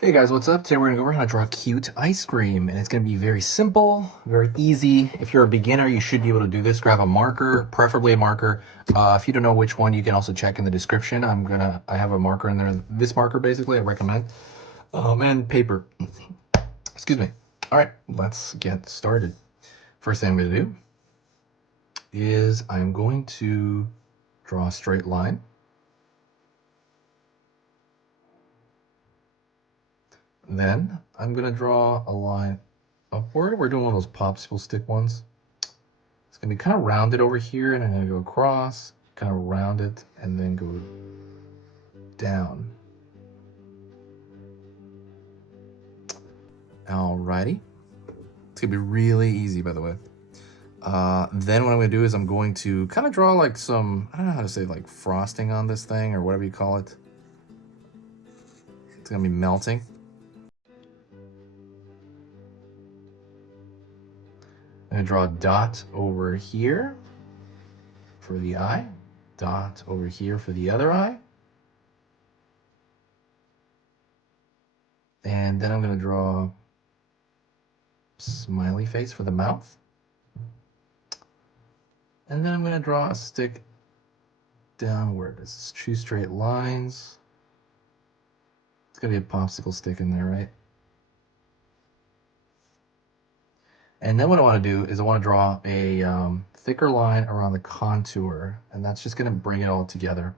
Hey guys, what's up? Today we're gonna go over how to draw cute ice cream, and it's gonna be very simple, very easy. If you're a beginner, you should be able to do this. Grab a marker, preferably a marker. If you don't know which one, you can also check in the description. I have a marker in there. This marker, basically, I recommend. And paper. Excuse me. All right, let's get started. First thing I'm gonna do is I'm going to draw a straight line. Then I'm gonna draw a line upward. We're doing one of those popsicle stick ones. It's gonna be kind of rounded over here, and I'm gonna go across, kind of round it, and then go down. Alrighty. It's gonna be really easy, by the way. Then what I'm gonna do is I'm going to kind of draw like some, I don't know how to say, like frosting on this thing or whatever you call it. It's gonna be melting. I'm gonna draw a dot over here for the eye, dot over here for the other eye. And then I'm gonna draw a smiley face for the mouth. And then I'm gonna draw a stick downward. It's two straight lines. It's gonna be a popsicle stick in there, right? And then what I want to do is I want to draw a thicker line around the contour, and that's just gonna bring it all together.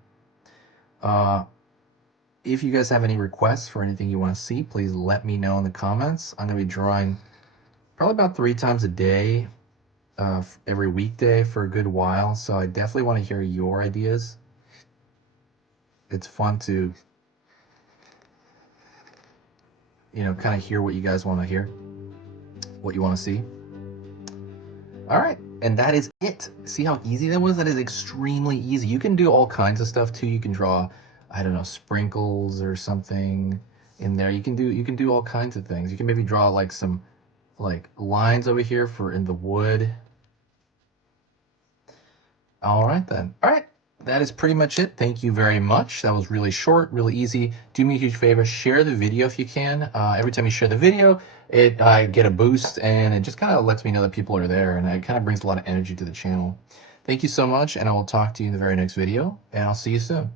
If you guys have any requests for anything you want to see, please let me know in the comments. I'm gonna be drawing probably about 3 times a day, every weekday for a good while, so I definitely want to hear your ideas. It's fun to, kind of hear what you guys want to hear, what you want to see. All right, and that is it. See how easy that was? That is extremely easy. You can do all kinds of stuff too. You can draw, I don't know, sprinkles or something in there. You can do all kinds of things. You can maybe draw like some like lines over here for in the wood. All right then. All right. That is pretty much it. Thank you very much. That was really short, really easy. Do me a huge favor, share the video if you can. Every time you share the video, I get a boost, and it just kind of lets me know that people are there, and it kind of brings a lot of energy to the channel. Thank you so much, and I will talk to you in the very next video, and I'll see you soon.